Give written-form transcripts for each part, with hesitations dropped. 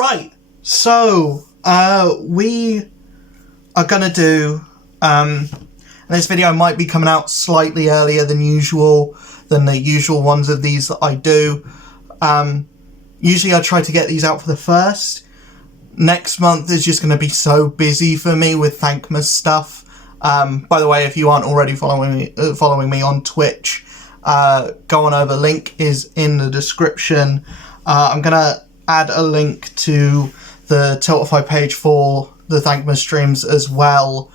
Right, so we are gonna do this video might be coming out slightly earlier than the usual ones of these that I do. Usually I try to get these out for the first. Next month is just going to be so busy for me with Thankmas stuff. By the way, if you aren't already following me on Twitch, go on over. Link is in the description. I'm going to add a link to the Tiltify page for the Thankmas streams as well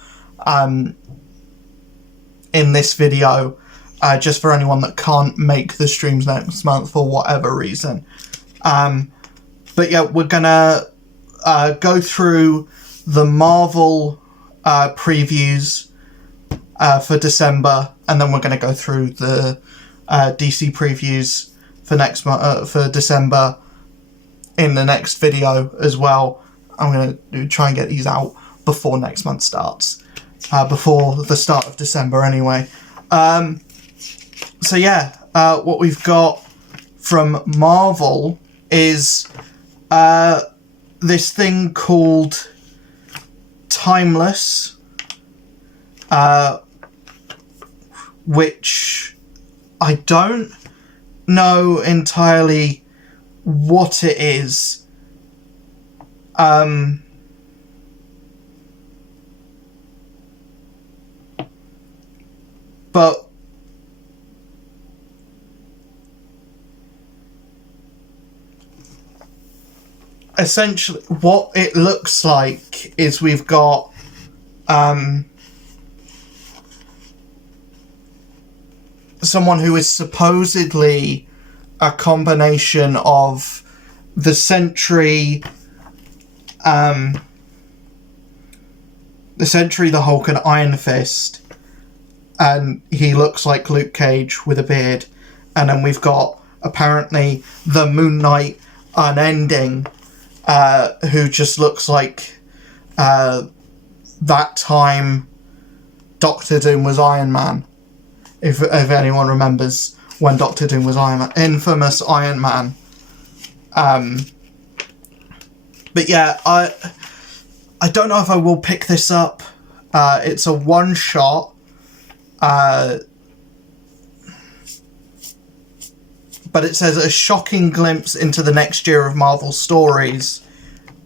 in this video, just for anyone that can't make the streams next month for whatever reason. But yeah, we're gonna go through the Marvel previews for December, and then we're gonna go through the DC previews for next month for December in the next video as well. I'm gonna try and get these out before next month starts, before the start of December anyway. So yeah, what we've got from Marvel is this thing called Timeless, which I don't know entirely what it is. But essentially what it looks like is we've got someone who is supposedly a combination of the Sentry, the Hulk, and Iron Fist, and he looks like Luke Cage with a beard. And then we've got apparently the Moon Knight Unending, who just looks like that time Doctor Doom was Iron Man. If anyone remembers when Doctor Doom was Iron Man, infamous Iron Man. But yeah, I don't know if I will pick this up. It's a one shot. But it says a shocking glimpse into the next year of Marvel stories.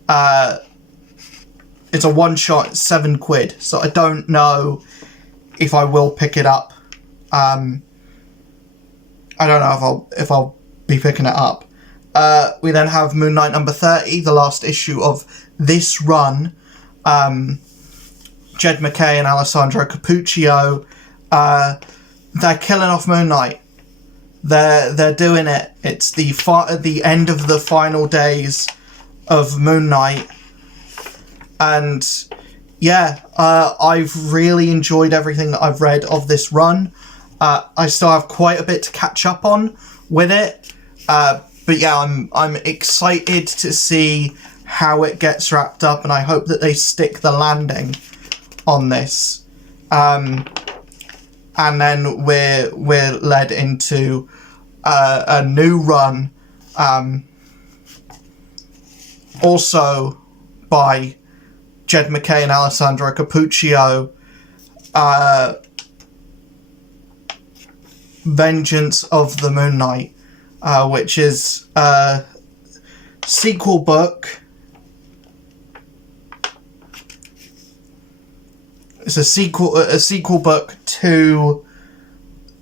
It's a one shot, it's £7, so I don't know if I will pick it up. I don't know if I'll be picking it up. We then have Moon Knight number 30, the last issue of this run. Jed MacKay and Alessandro Cappuccio, they're killing off Moon Knight. They're doing it. It's at the end of the final days of Moon Knight, and yeah, I've really enjoyed everything that I've read of this run. I still have quite a bit to catch up on with it, but yeah, I'm excited to see how it gets wrapped up, and I hope that they stick the landing on this. And then we're led into a new run, also by Jed MacKay and Alessandro Cappuccio, Vengeance of the Moon Knight, which is a sequel book. It's a sequel book to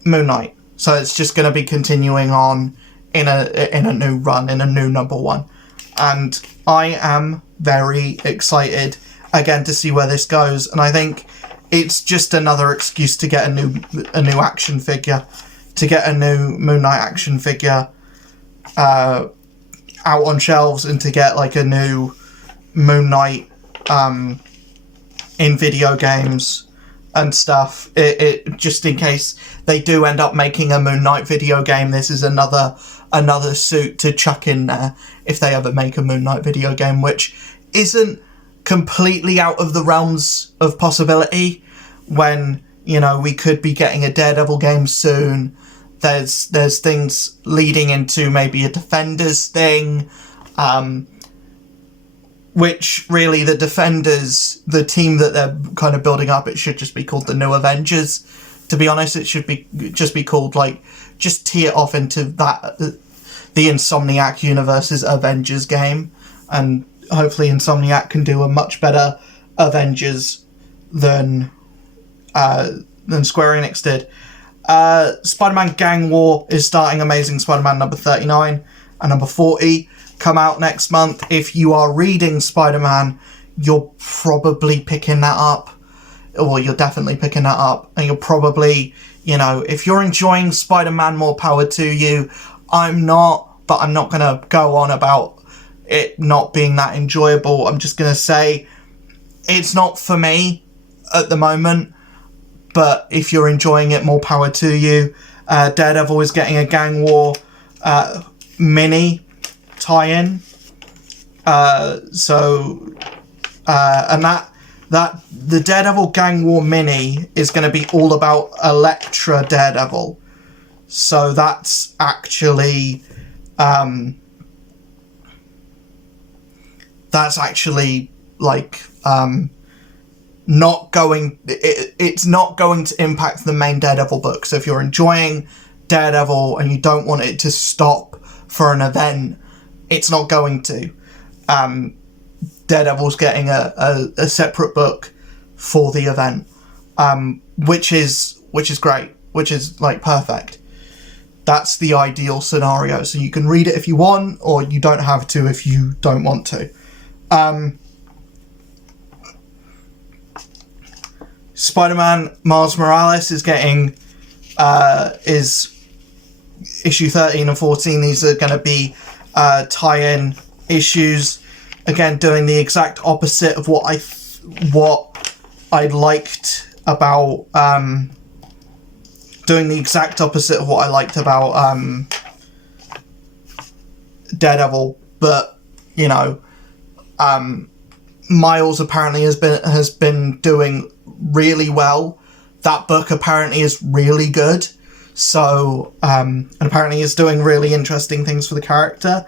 Moon Knight, so it's just going to be continuing on in a new run, in a new number one, and I am very excited again to see where this goes. And I think it's just another excuse to get a new action figure, to get a new Moon Knight action figure out on shelves, and to get like a new Moon Knight in video games and stuff. It just in case they do end up making a Moon Knight video game, this is another suit to chuck in there if they ever make a Moon Knight video game, which isn't completely out of the realms of possibility, when, you know, we could be getting a Daredevil game soon. There's things leading into maybe a Defenders thing. which really the Defenders, the team that they're kind of building up, it should just be called the New Avengers. To be honest, it should be just be called, like, just tee it off into that, the Insomniac Universe's Avengers game, and hopefully Insomniac can do a much better Avengers than Square Enix did. Spider-Man Gang War is starting. Amazing Spider-Man number 39 and number 40 come out next month. If you are reading Spider-Man, you're probably picking that up. Well, you're definitely picking that up. And you're probably, you know, if you're enjoying Spider-Man, more power to you. I'm not, but I'm not going to go on about it not being that enjoyable. I'm just going to say it's not for me at the moment. But if you're enjoying it, more power to you. Daredevil is getting a Gang War mini tie-in. And that the Daredevil Gang War mini is going to be all about Elektra Daredevil. So that's actually like not going. It's not going to impact the main Daredevil book. So if you're enjoying Daredevil and you don't want it to stop for an event, it's not going to. Daredevil's getting a separate book for the event, which is great, which is like perfect. That's the ideal scenario. So you can read it if you want, or you don't have to if you don't want to. Spider-Man Miles Morales is getting is issue 13 and 14. These are going to be tie-in issues. Again, doing the exact opposite of what I liked about doing the exact opposite of what I liked about Daredevil. But you know, Miles apparently has been doing really well. That book apparently is really good. So and apparently is doing really interesting things for the character.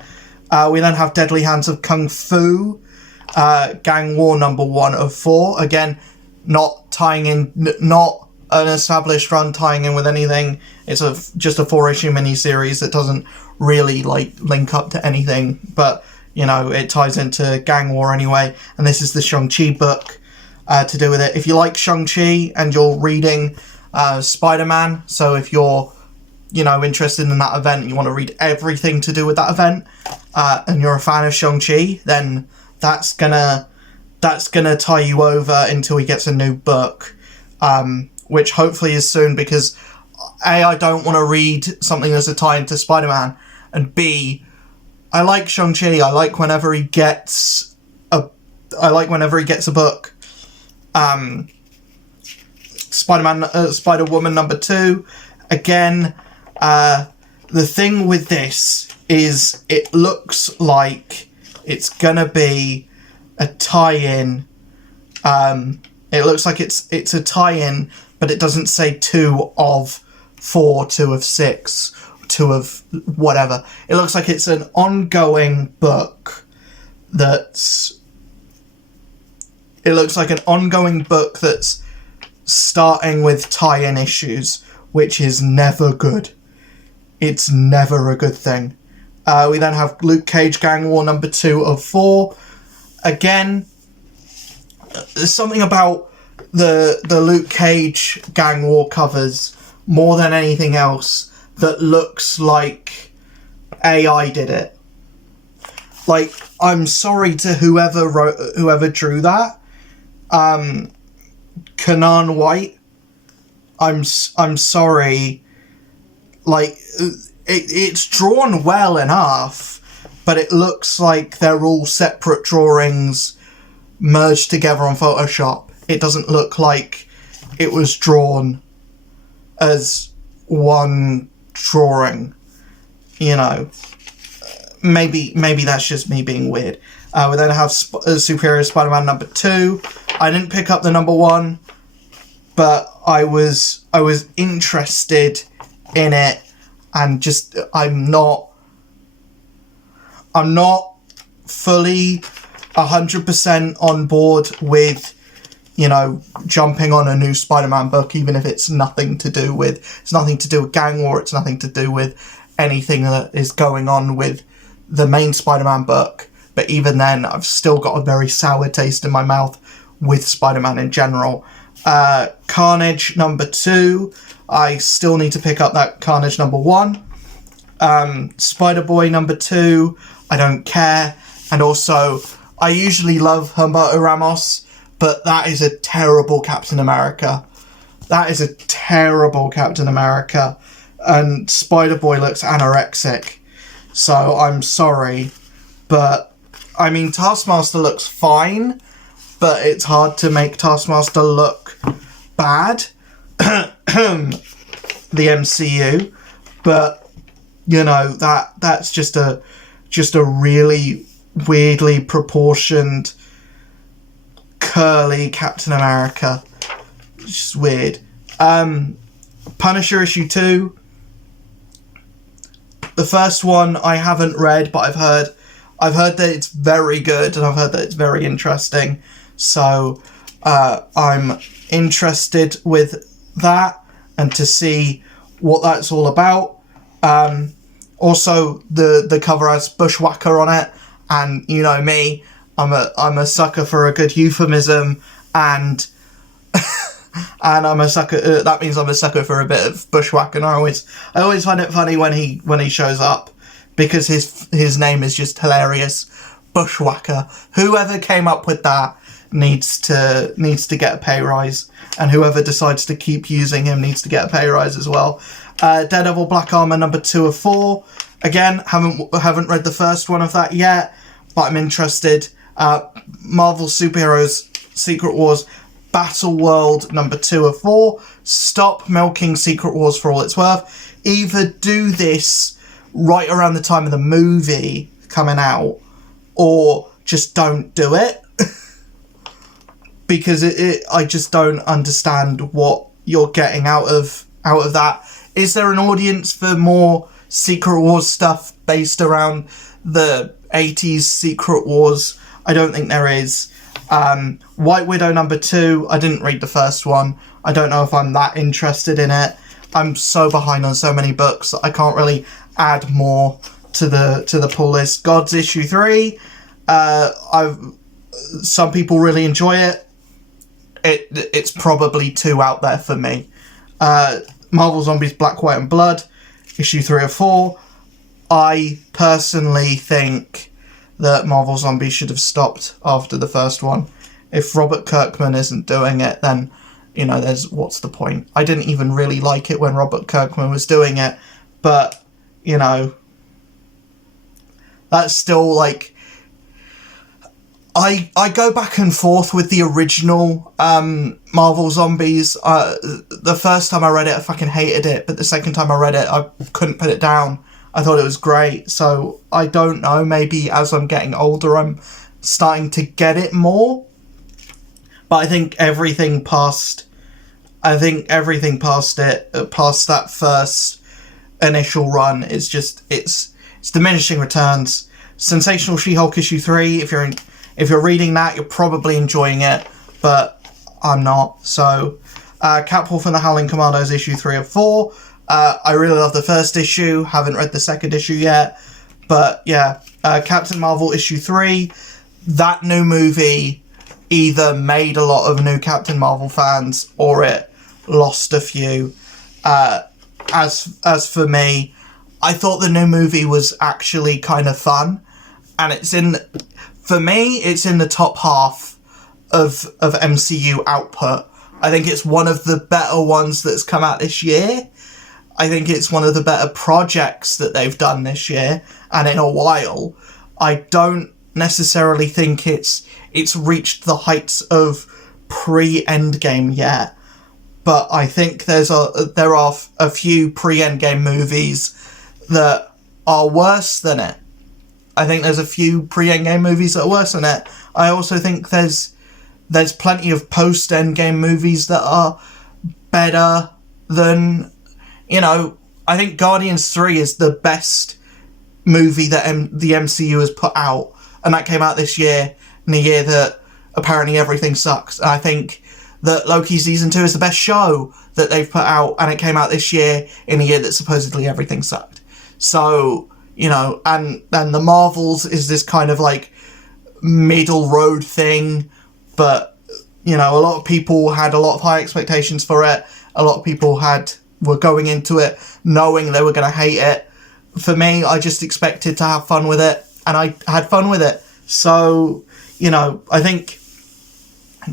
We then have Deadly Hands of Kung Fu, Gang War number 1 of 4. Again, not tying in, not an established run tying in with anything. It's just a 4-issue miniseries that doesn't really like link up to anything, but you know, it ties into Gang War anyway. And this is the Shang-Chi book to do with it. If you like Shang-Chi and you're reading Spider-Man, so if you're, you know, interested in that event, you want to read everything to do with that event, and you're a fan of Shang-Chi, then that's gonna tie you over until he gets a new book, which hopefully is soon, because A, I don't want to read something that's a tie into Spider-Man, and B, I like Shang-Chi. I like whenever he gets a book. Spider-Woman number 2, again. The thing with this is it looks like it's gonna be a tie-in. It looks like it's a tie-in, but it doesn't say 2 of 4, 2 of 6, 2 of whatever. It looks like it's an ongoing book that's starting with tie-in issues, which is never good. It's never a good thing. We then have Luke Cage Gang War number 2 of 4. Again, there's something about the Luke Cage Gang War covers more than anything else that looks like AI did it. Like, I'm sorry to whoever drew that. Kanan White. I'm sorry. Like, it's drawn well enough, but it looks like they're all separate drawings merged together on Photoshop. It doesn't look like it was drawn as one drawing, you know. Maybe that's just me being weird. We then have Superior Spider-Man number 2. I didn't pick up the number 1, but I was interested in it, and just I'm not fully 100% on board with, jumping on a new Spider-Man book, even if it's nothing to do with gang war, it's nothing to do with anything that is going on with the main Spider-Man book. But even then, I've still got a very sour taste in my mouth with Spider-Man in general. Carnage number 2, I still need to pick up that Carnage number 1. Spider-Boy number 2, I don't care. And also, I usually love Humberto Ramos, but that is a terrible Captain America. That is a terrible Captain America. And Spider-Boy looks anorexic. So I'm sorry. But, I mean, Taskmaster looks fine, but it's hard to make Taskmaster look bad. The MCU. But, that's just a really weirdly proportioned curly Captain America. It's just weird. Punisher issue 2. The first one I haven't read, but I've heard that it's very good, and I've heard that it's very interesting. So I'm interested with that and to see what that's all about. Also, the cover has Bushwhacker on it, and you know me, I'm a sucker for a good euphemism, and and I'm a sucker. That means I'm a sucker for a bit of Bushwhacker. And I always find it funny when he shows up, because his name is just hilarious, Bushwhacker. Whoever came up with that needs to get a pay rise, and whoever decides to keep using him needs to get a pay rise as well. Daredevil Black Armor number 2 of 4. Again, haven't read the first one of that yet, but I'm interested. Marvel Superheroes Secret Wars Battle World number 2 of 4. Stop milking Secret Wars for all it's worth. Either do this right around the time of the movie coming out, or just don't do it. Because I just don't understand what you're getting out of that. Is there an audience for more Secret Wars stuff based around the 80s Secret Wars? I don't think there is. White Widow number 2, I didn't read the first one. I don't know if I'm that interested in it. I'm so behind on so many books that I can't really add more to the pull list. Gods issue 3, some people really enjoy it. It's probably too out there for me. Marvel Zombies Black, White and Blood issue 3 of 4. I personally think that Marvel Zombies should have stopped after the first one. If Robert Kirkman isn't doing it, then what's the point? I didn't even really like it when Robert Kirkman was doing it, but that's still like, I go back and forth with the original Marvel Zombies. The first time I read it, I fucking hated it, but the second time I read it, I couldn't put it down. I thought it was great, so I don't know, maybe as I'm getting older, I'm starting to get it more. But I think everything past that first initial run is just, it's diminishing returns. Sensational She-Hulk issue 3, if you're reading that, you're probably enjoying it, but I'm not. So, Catwolf and the Howling Commandos issue 3 of 4. I really love the first issue, haven't read the second issue yet, but yeah. Captain Marvel issue 3, that new movie either made a lot of new Captain Marvel fans, or it lost a few. As for me, I thought the new movie was actually kind of fun, and for me, it's in the top half of MCU output. I think it's one of the better ones that's come out this year. I think it's one of the better projects that they've done this year, and in a while. I don't necessarily think it's reached the heights of pre-Endgame yet, but I think there are a few pre-Endgame movies that are worse than it. I think there's a few pre-Endgame movies that are worse than it. I also think there's plenty of post-Endgame movies that are better than, I think Guardians 3 is the best movie that the MCU has put out, and that came out this year. in a year that apparently everything sucks. And I think that Loki Season 2 is the best show that they've put out, and it came out this year in a year that supposedly everything sucked. So, you know, and the Marvels is this kind of like middle road thing, but, you know, a lot of people had a lot of high expectations for it. A lot of people were going into it knowing they were going to hate it. For me, I just expected to have fun with it, and I had fun with it. So, you know, I think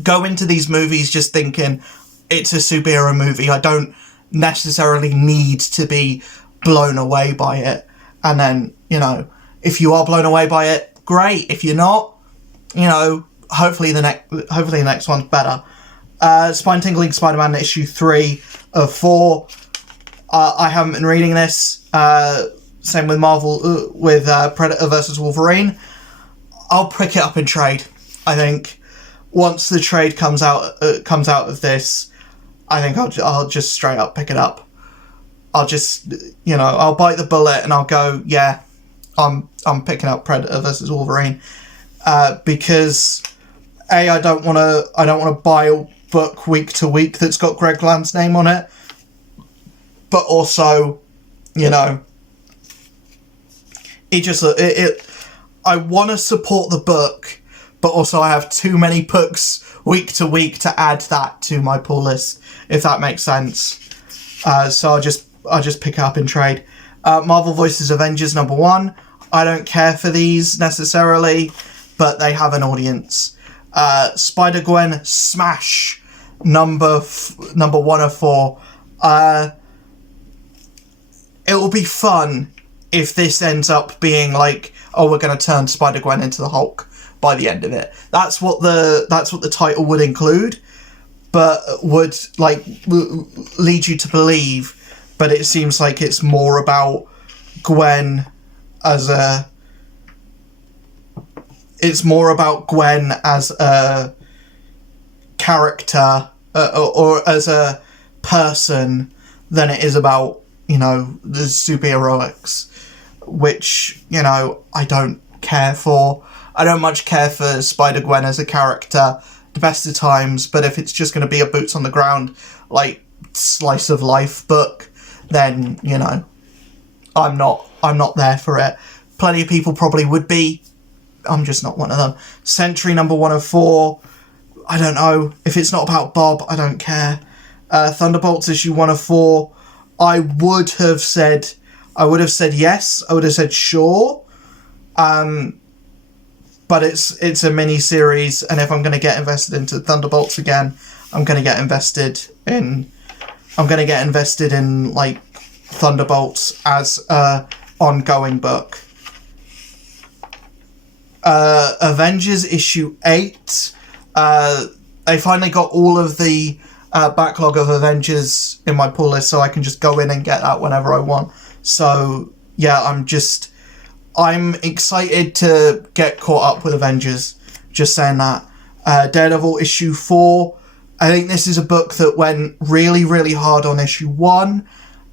go into these movies just thinking it's a superhero movie. I don't necessarily need to be blown away by it. And then, you know, if you are blown away by it, great. If you're not, you know, hopefully the next one's better. Spine-tingling Spider-Man issue 3 of 4. I haven't been reading this. Same with Marvel, with Predator versus Wolverine. I'll pick it up in trade. I think once the trade comes out of this, I think I'll just straight up pick it up. I'll just, you know, I'll bite the bullet and I'll go, yeah, I'm picking up Predator versus Wolverine, because I don't want to buy a book week to week that's got Greg Land's name on it, but also, you know, I want to support the book, but also I have too many books week to week to add that to my pull list, if that makes sense. So I'll just pick it up in trade. Marvel Voices Avengers #1. I don't care for these necessarily, but they have an audience. Spider-Gwen Smash number 1 of 4. It will be fun if this ends up being like, oh, we're going to turn Spider-Gwen into the Hulk by the end of it. That's what the title would include, but would like lead you to believe. But it seems like it's more about Gwen as a character or as a person than it is about, you know, the superheroics, which, you know, I don't care for. I don't much care for Spider-Gwen as a character the best of times, but if it's just going to be a boots on the ground, like, slice of life book, then, you know, I'm not there for it. Plenty of people probably would be. I'm just not one of them. Sentry #1 of 4. I don't know. If it's not about Bob, I don't care. Thunderbolts issue 1 of 4. I would have said yes. I would have said sure. But it's a mini series, and if I'm going to get invested into Thunderbolts again, I'm going to get invested in like Thunderbolts as a ongoing book. Avengers issue 8. I finally got all of the backlog of Avengers in my pull list, so I can just go in and get that whenever I want. So yeah, I'm excited to get caught up with Avengers. Just saying that. Daredevil issue 4. I think this is a book that went really, really hard on issue 1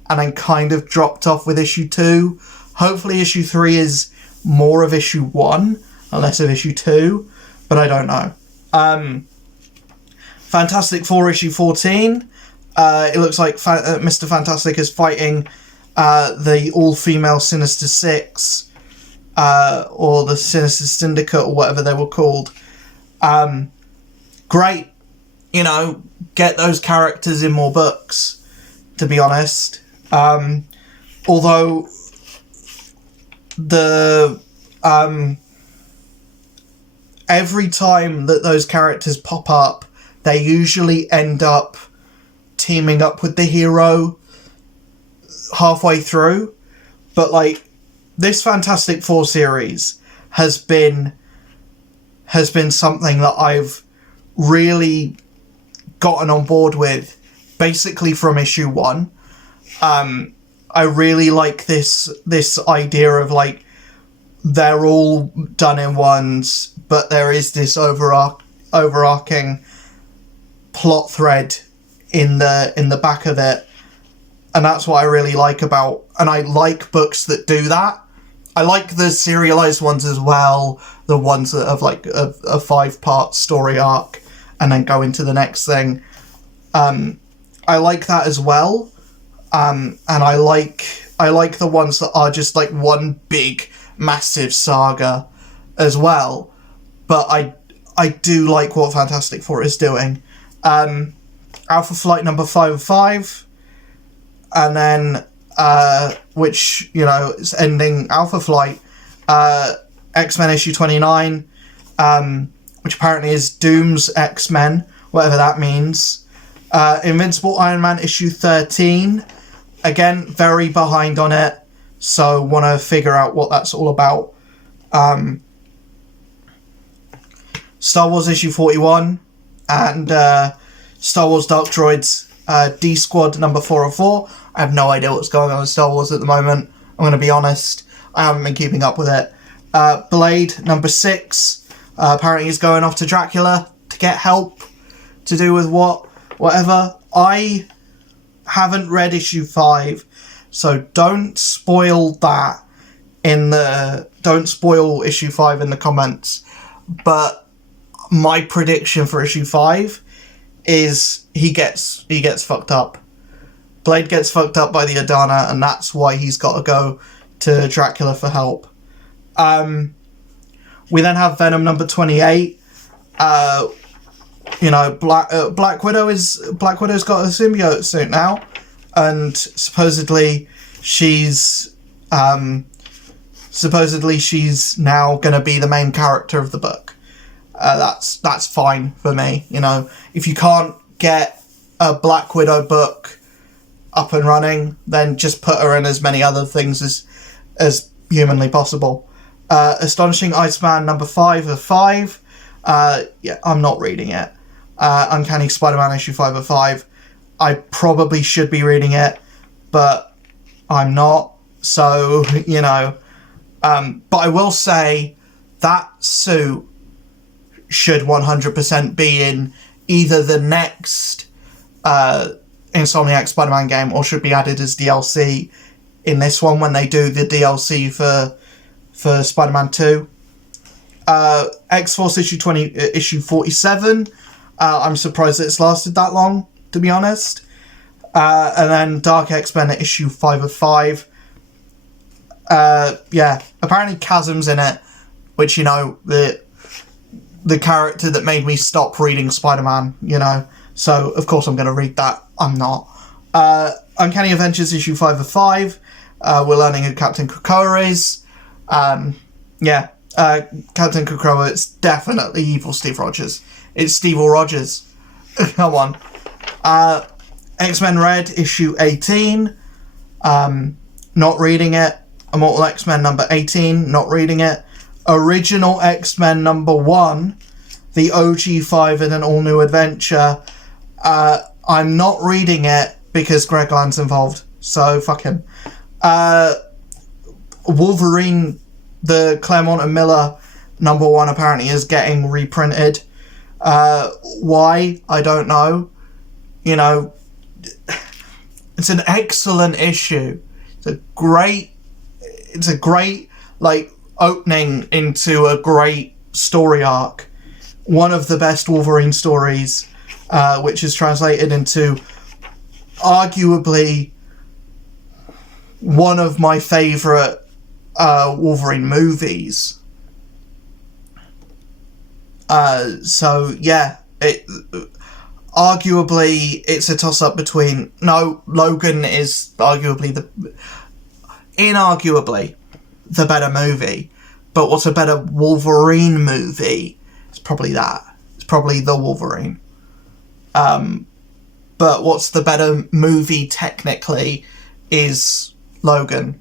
and then kind of dropped off with issue 2. Hopefully issue 3 is more of issue 1 and less of issue 2, but I don't know. Fantastic Four issue 14. It looks like Mr. Fantastic is fighting the all-female Sinister Six, or the Sinister Syndicate, or whatever they were called. Great. You know, get those characters in more books, to be honest. Although the every time that those characters pop up, they usually end up teaming up with the hero halfway through. But like, this Fantastic Four series has been something that I've really gotten on board with basically from issue 1. I really like this idea of like, they're all done in ones, but there is this overarching plot thread in the back of it, and that's what I really like about, and I like books that do that. I like the serialized ones as well, the ones that have like a 5-part story arc and then go into the next thing. I like that as well, and I like the ones that are just like one big massive saga as well. But I do like what Fantastic Four is doing. Alpha Flight number 505, and then which, you know, is ending Alpha Flight, X-Men issue 29, which apparently is Doom's X-Men, whatever that means. Invincible Iron Man issue 13, again, very behind on it, so want to figure out what that's all about. Star Wars issue 41, and Star Wars Dark Droids, D-Squad number 404. I have no idea what's going on with Star Wars at the moment. I'm going to be honest. I haven't been keeping up with it. Blade number 6. Apparently he's going off to Dracula to get help to do with whatever. I haven't read issue 5, so don't spoil that don't spoil issue 5 in the comments. But my prediction for issue 5 is he gets fucked up. Blade gets fucked up by the Adana, and that's why he's got to go to Dracula for help. We then have Venom number 28. You know, Black Widow's got a symbiote suit now, and supposedly she's now going to be the main character of the book. That's fine for me. You know, if you can't get a Black Widow book up and running, then just put her in as many other things as humanly possible. Astonishing Iceman number 5 of 5. Yeah, I'm not reading it. Uncanny Spider-Man issue 5 of 5. I probably should be reading it, but I'm not. So, you know. But I will say that suit should 100% be in either the next Insomniac Spider-Man game, or should be added as DLC in this one when they do the DLC for Spider-Man 2. X-Force issue 47. I'm surprised that it's lasted that long, to be honest. And then Dark X-Men issue 5 of 5. Yeah, apparently Chasm's in it, which, you know, the character that made me stop reading Spider-Man, you know. So, of course, I'm going to read that. I'm not. Uncanny Adventures issue 5 of 5. We're learning who Captain Krakoa is. Yeah, Captain Krakoa, it's definitely evil Steve Rogers. It's Steve-O Rogers. Come on. X-Men Red issue 18. Not reading it. Immortal X-Men number 18. Not reading it. Original X-Men number 1. The OG 5 in an all-new adventure. I'm not reading it because Greg Land's involved, so fuck him. Wolverine, the Claremont and Miller number 1 apparently is getting reprinted. Why? I don't know. You know, it's an excellent issue. It's a great like opening into a great story arc. One of the best Wolverine stories, which is translated into arguably one of my favourite Wolverine movies. So yeah, arguably it's a toss-up between... No, Logan is inarguably the better movie. But what's a better Wolverine movie? It's probably that. It's probably The Wolverine. But what's the better movie technically is Logan.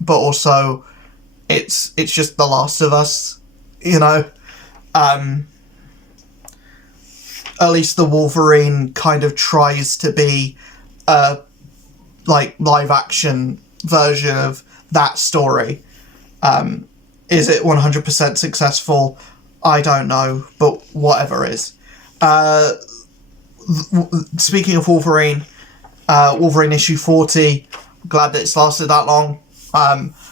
But also, it's just The Last of Us, you know? At least the Wolverine kind of tries to be a like live action version of that story. Is it 100% successful? I don't know, but whatever is. Speaking of Wolverine, Wolverine issue 40, glad that it's lasted that long.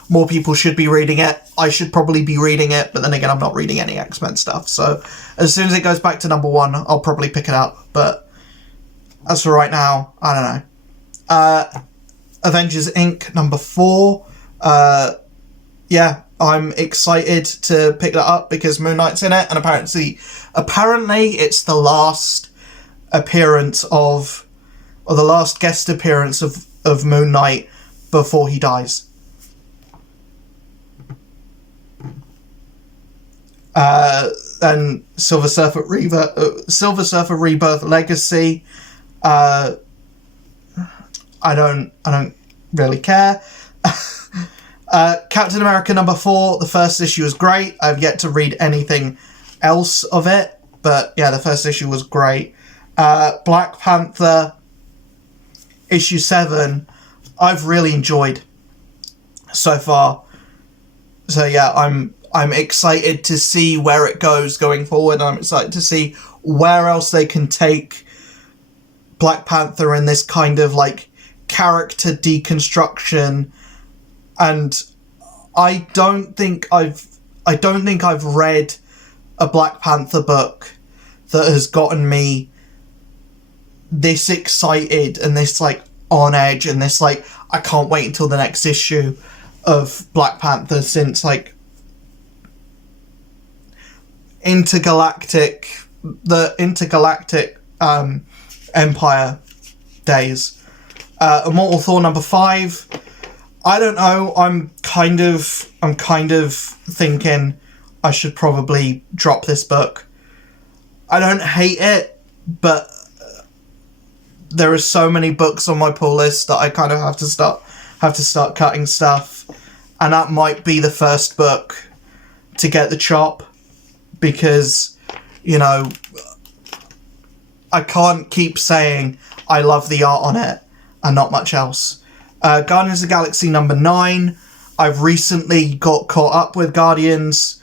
more people should be reading it. I should probably be reading it, but then again, I'm not reading any X-Men stuff. So as soon as it goes back to number 1, I'll probably pick it up. But as for right now, I don't know. Avengers Inc. number 4. Yeah, I'm excited to pick that up because Moon Knight's in it, and apparently it's the last appearance of, or the last guest appearance of Moon Knight before he dies. And Silver Surfer Rebirth Legacy. I don't really care. Captain America number 4, the first issue was great. I've yet to read anything else of it, but yeah, the first issue was great. Black Panther issue 7, I've really enjoyed so far. So yeah, I'm excited to see where it goes going forward. I'm excited to see where else they can take Black Panther in this kind of like character deconstruction. And I don't think I've read a Black Panther book that has gotten me this excited and this like on edge and this like I can't wait until the next issue of Black Panther since like the intergalactic Empire days. Immortal Thor number 5. I don't know. I'm kind of thinking I should probably drop this book. I don't hate it, but there are so many books on my pull list that I kind of have to start cutting stuff, and that might be the first book to get the chop because, you know, I can't keep saying I love the art on it and not much else. Guardians of the Galaxy number 9. I've recently got caught up with Guardians.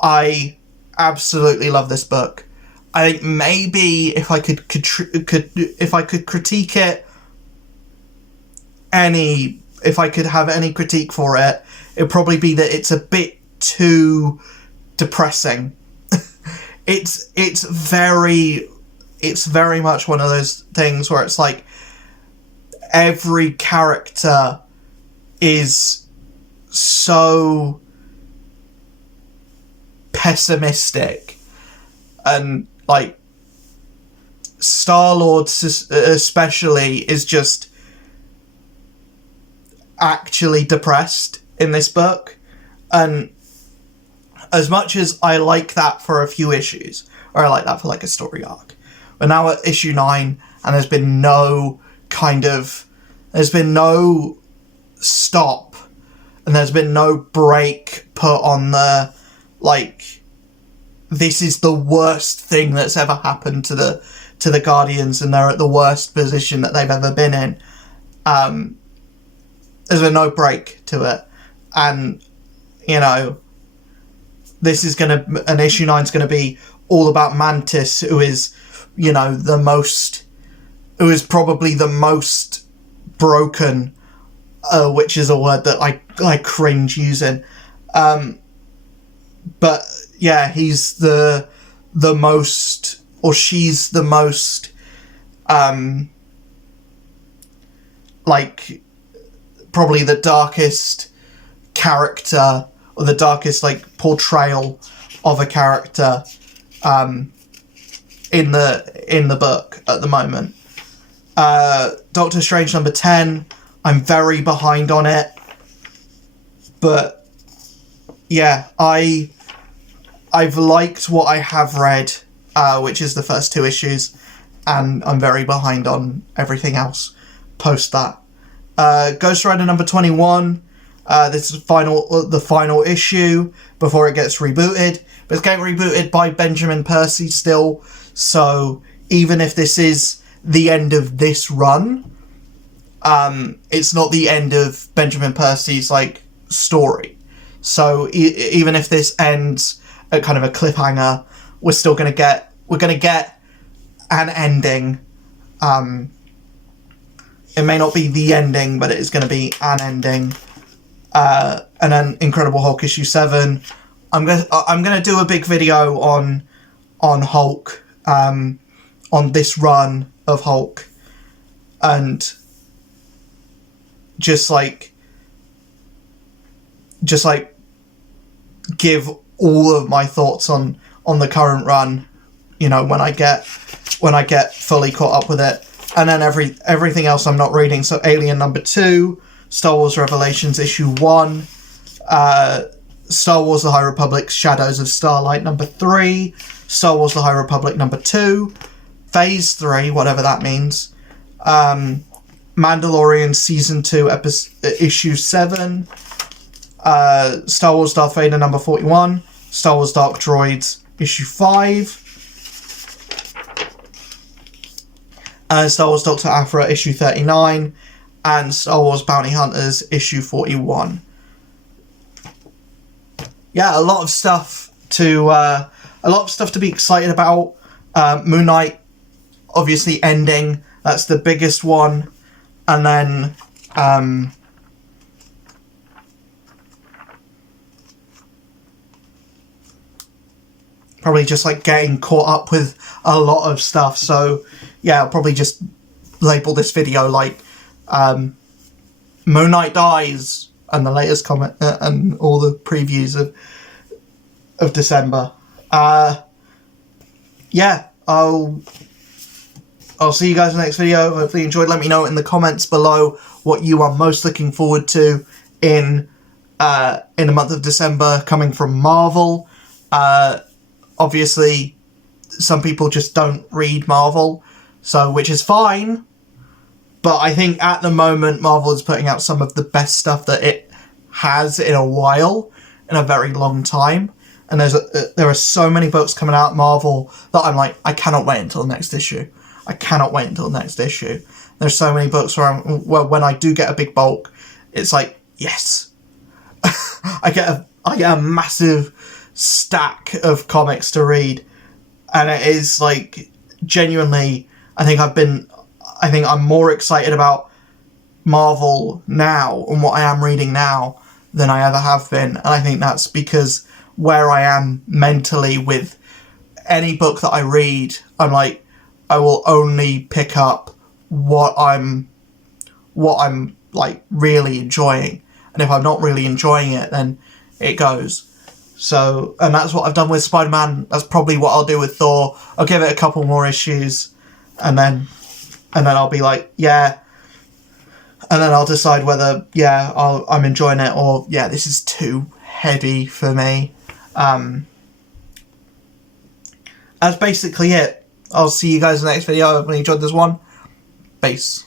I absolutely love this book. I think maybe if I could critique it, if I could have any critique for it, it'd probably be that it's a bit too depressing. It's very much one of those things where it's like every character is so pessimistic, and like Star-Lord especially is just actually depressed in this book. And as much as I like that for a few issues, or I like that for like a story arc, we're now at issue 9 and there's been no stop and there's been no break put on the like this is the worst thing that's ever happened to the Guardians and they're at the worst position that they've ever been in. There's been no break to it, and you know, this is an issue 9 is gonna be all about Mantis, who is, you know, who is probably the most broken, which is a word that I cringe using. But yeah, he's the most, or she's the most, like, probably the darkest character, or the darkest, like, portrayal of a character, in the book at the moment. Doctor Strange number 10, I'm very behind on it, but yeah, I've liked what I have read, which is the first 2 issues, and I'm very behind on everything else post that. Ghost Rider number 21, this is the final issue before it gets rebooted, but it's getting rebooted by Benjamin Percy still, so even if this is the end of this run, it's not the end of Benjamin Percy's like story. So even if this ends at kind of a cliffhanger, we're gonna get an ending. It may not be the ending, but it is going to be an ending. and then Incredible Hulk issue 7. I'm gonna do a big video on Hulk, on this run of Hulk, and just like give all of my thoughts on the current run, you know, when I get fully caught up with it, and then everything else I'm not reading. So Alien #2, Star Wars Revelations issue 1, Star Wars The High Republic Shadows of Starlight #3, Star Wars The High Republic #2, Phase 3, whatever that means, Mandalorian Season 2 issue 7, Star Wars Darth Vader #41, Star Wars Dark Droids issue 5, Star Wars Dr. Aphra issue 39, and Star Wars Bounty Hunters issue 41. Yeah, a lot of stuff to be excited about. Moon Knight obviously ending, that's the biggest one, and then probably just like getting caught up with a lot of stuff. So yeah, I'll probably just label this video like Moon Knight dies, and the latest comment and all the previews of December. Yeah, I'll see you guys in the next video. Hopefully you enjoyed. Let me know in the comments below what you are most looking forward to in the month of December coming from Marvel. Obviously, some people just don't read Marvel, so which is fine. But I think at the moment, Marvel is putting out some of the best stuff that it has in a while, in a very long time. And there are so many books coming out at Marvel that I'm like, I cannot wait until the next issue. I cannot wait until the next issue. There's so many books where when I do get a big bulk, it's like, yes. I get a massive stack of comics to read, and it is like, genuinely, I think I'm more excited about Marvel now and what I am reading now than I ever have been. And I think that's because where I am mentally with any book that I read, I'm like, I will only pick up what I'm like really enjoying, and if I'm not really enjoying it, then it goes. So, and that's what I've done with Spider-Man. That's probably what I'll do with Thor. I'll give it a couple more issues, and then I'll be like, yeah. And then I'll decide whether, yeah, I'm enjoying it, or, yeah, this is too heavy for me. That's basically it. I'll see you guys in the next video. I hope you enjoyed this one. Peace.